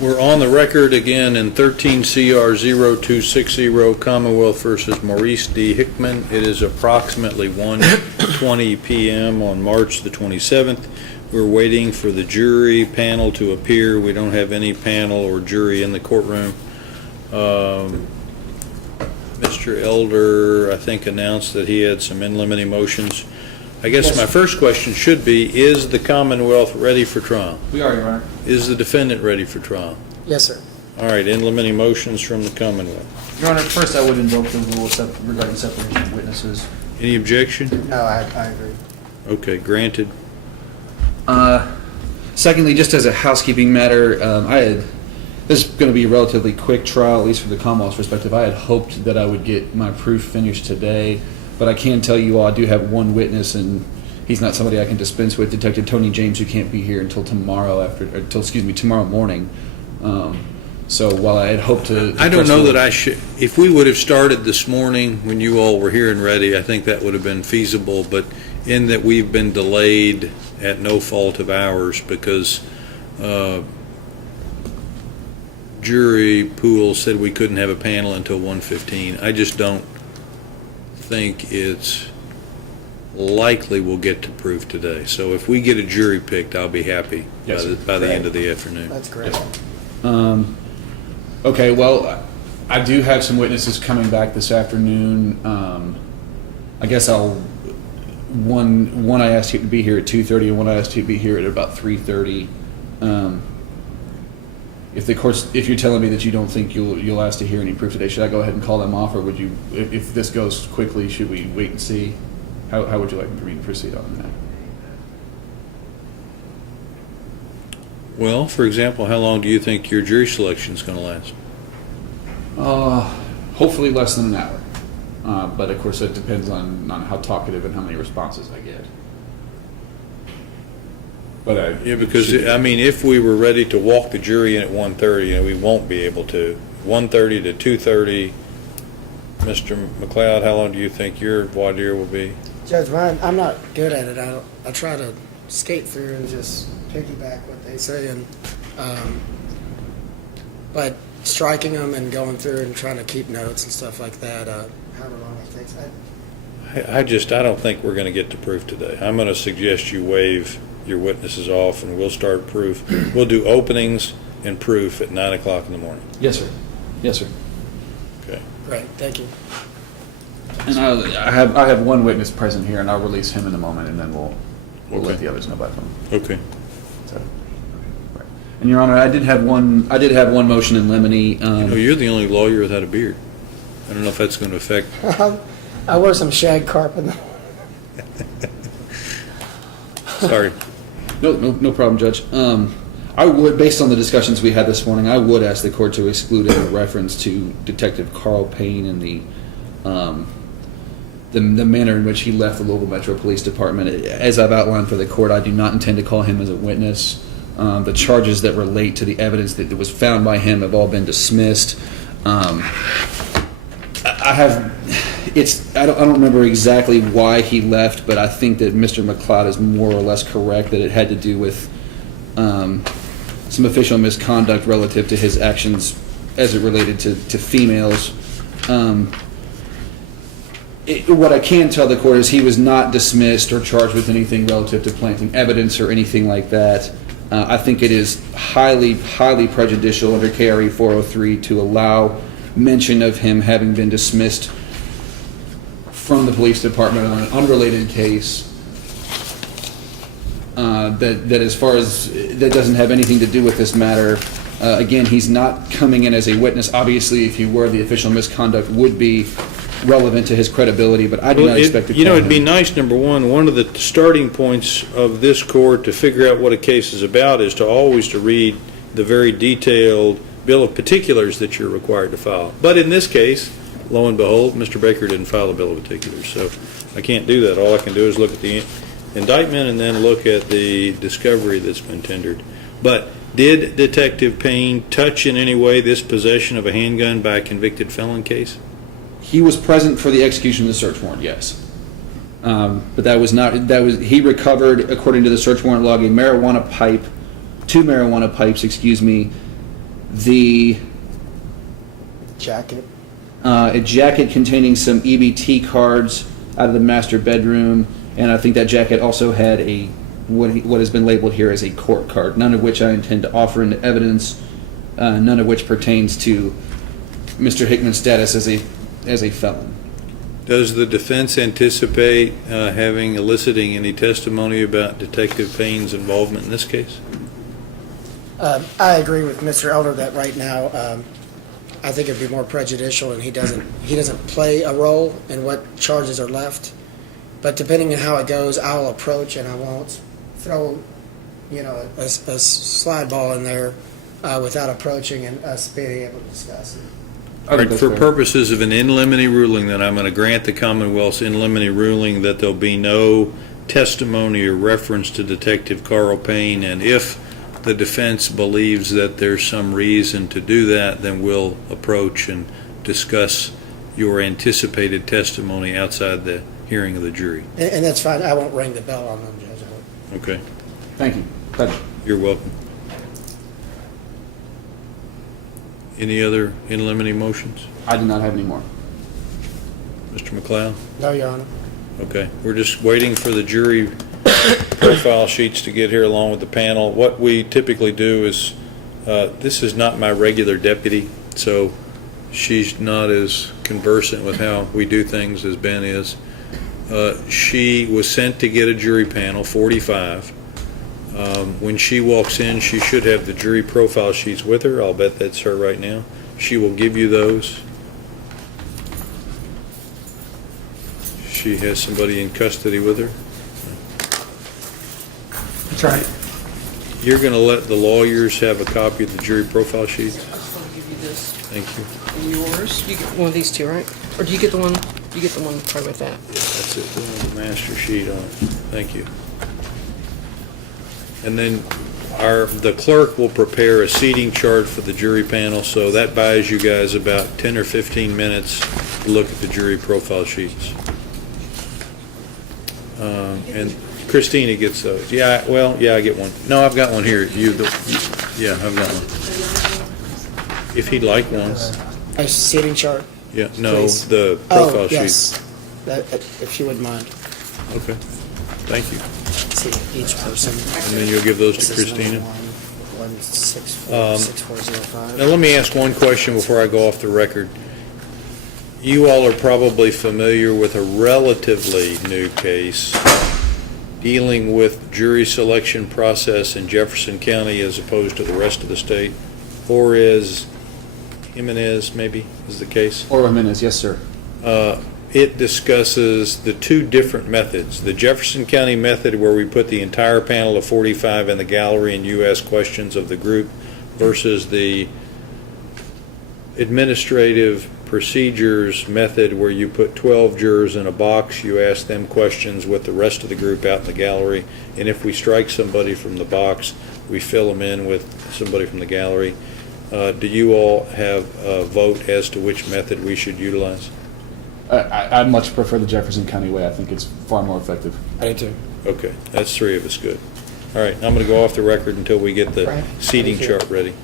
We're on the record again in 13 CR 0260 Commonwealth versus Maurice D. Hickman. It is approximately 1:20 p.m. on March the 27th. We're waiting for the jury panel to appear. We don't have any panel or jury in the courtroom. Mr. Elder, I think, announced that he had some in limine motions. I guess yes. My first question should be, is the Commonwealth ready for trial? We are, Your Honor. Is the defendant ready for trial? Yes, sir. All right, in limine motions from the Commonwealth. Your Honor, first I would invoke the rule regarding separation of witnesses. Any objection? No, I agree. Okay, granted. Secondly, just as a housekeeping matter, this is going to be a relatively quick trial, at least from the Commonwealth's perspective. I had hoped that I would get my proof finished today, but I can tell you all I do have one witness, and he's not somebody I can dispense with, Detective Tony James, who can't be here until tomorrow morning. So while I had hoped to... I don't know that I should... If we would have started this morning when you all were here and ready, I think that would have been feasible, but in that we've been delayed at no fault of ours because jury pool said we couldn't have a panel until 1:15. I just don't think it's likely we'll get to proof today. So if we get a jury picked, I'll be happy by the end of the afternoon. That's great. Okay, well, I do have some witnesses coming back this afternoon. I guess one I asked you to be here at 2:30 and one I asked you to be here at about 3:30. If you're telling me that you don't think you'll ask to hear any proof today, should I go ahead and call them off, or would you, if this goes quickly, should we wait and see? How would you like me to proceed on that? Well, for example, how long do you think your jury selection is going to last? Hopefully less than an hour. But of course, it depends on how talkative and how many responses I get. But yeah, because I mean, if we were ready to walk the jury in at 1:30, we won't be able to. 1:30 to 2:30. Mr. McLeod, how long do you think your voir dire will be? Judge Ryan, I'm not good at it. I try to skate through and just piggyback what they say, and but striking them and going through and trying to keep notes and stuff like that. However long it takes. I don't think we're going to get to proof today. I'm going to suggest you waive your witnesses off, and we'll start proof. We'll do openings and proof at 9 o'clock in the morning. Yes, sir. Yes, sir. Okay. Great. Thank you. And I have one witness present here, and I'll release him in a moment, and then we'll okay. let the others know by phone. Okay. So, right. And Your Honor, I did have one motion in limine. You're the only lawyer without a beard. I don't know if that's going to affect. I wear some shag carpet. Sorry. No problem, Judge. I would, based on the discussions we had this morning, I would ask the court to exclude any reference to Detective Carl Payne and the manner in which he left the Louisville Metro Police Department. As I've outlined for the court, I do not intend to call him as a witness. The charges that relate to the evidence that was found by him have all been dismissed. I don't remember exactly why he left, but I think that Mr. McLeod is more or less correct that it had to do with some official misconduct relative to his actions as it related to females. What I can tell the court is he was not dismissed or charged with anything relative to planting evidence or anything like that. I think it is highly, highly prejudicial under KRE 403 to allow mention of him having been dismissed from the police department on an unrelated case that as far as that doesn't have anything to do with this matter. Again, he's not coming in as a witness. Obviously, if he were, the official misconduct would be relevant to his credibility, but I do not expect to. It'd be nice, number one of the starting points of this court to figure out what a case is about is to always to read the very detailed bill of particulars that you're required to file. But in this case, lo and behold, Mr. Baker didn't file a bill of particulars, so I can't do that. All I can do is look at the indictment and then look at the discovery that's been tendered. But did Detective Payne touch in any way this possession of a handgun by a convicted felon case? He was present for the execution of the search warrant, yes. But he recovered, according to the search warrant log, two marijuana pipes, the Jacket. a jacket containing some EBT cards out of the master bedroom, and I think that jacket also had a what has been labeled here as a court card, none of which I intend to offer into evidence, none of which pertains to Mr. Hickman's status as a felon. Does the defense anticipate eliciting any testimony about Detective Payne's involvement in this case? I agree with Mr. Elder that right now, I think it'd be more prejudicial, and he doesn't play a role in what charges are left. But depending on how it goes, I'll approach, and I won't throw, a slide ball in there without approaching and us being able to discuss it. All right, for purposes of an in limine ruling, then I'm going to grant the Commonwealth's in limine ruling that there'll be no testimony or reference to Detective Carl Payne, and if the defense believes that there's some reason to do that, then we'll approach and discuss your anticipated testimony outside the hearing of the jury. And that's fine. I won't ring the bell on them, Judge. Okay. Thank you. Pleasure. You're welcome. Any other in limine motions? I do not have any more. Mr. McLeod? No, Your Honor. Okay. We're just waiting for the jury profile sheets to get here along with the panel. What we typically do is, this is not my regular deputy, so she's not as conversant with how we do things as Ben is. She was sent to get a jury panel, 45. When she walks in, she should have the jury profile sheets with her. I'll bet that's her right now. She will give you those. She has somebody in custody with her. That's right. You're going to let the lawyers have a copy of the jury profile sheets? I just want to give you this Thank you. and yours. You get one of these two, right? Or do you get the one? You get the one right with that. That's it, the master sheet on it. Thank you. And then the clerk will prepare a seating chart for the jury panel, so that buys you guys about 10 or 15 minutes to look at the jury profile sheets. And Christina gets those. Yeah, I get one. No, I've got one here. Yeah, I've got one. If he'd like one. A seating chart. Yeah, no, Please. the profile sheet. Yes. If you wouldn't mind. Okay, thank you. See each person. And then you'll give those to This is Christina? number 1646405. Now, let me ask one question before I go off the record. You all are probably familiar with a relatively new case dealing with jury selection process in Jefferson County as opposed to the rest of the state. Or is Jimenez, maybe, is the case? Or Jimenez, yes, sir. It discusses the two different methods. The Jefferson County method, where we put the entire panel of 45 in the gallery and you ask questions of the group, versus the administrative procedures method, where you put 12 jurors in a box, you ask them questions with the rest of the group out in the gallery, and if we strike somebody from the box, we fill them in with somebody from the gallery. Do you all have a vote as to which method we should utilize? I much prefer the Jefferson County way. I think it's far more effective. I do too. Okay, that's three of us, good. All right, I'm going to go off the record until we get the Right. seating Thank you. chart ready.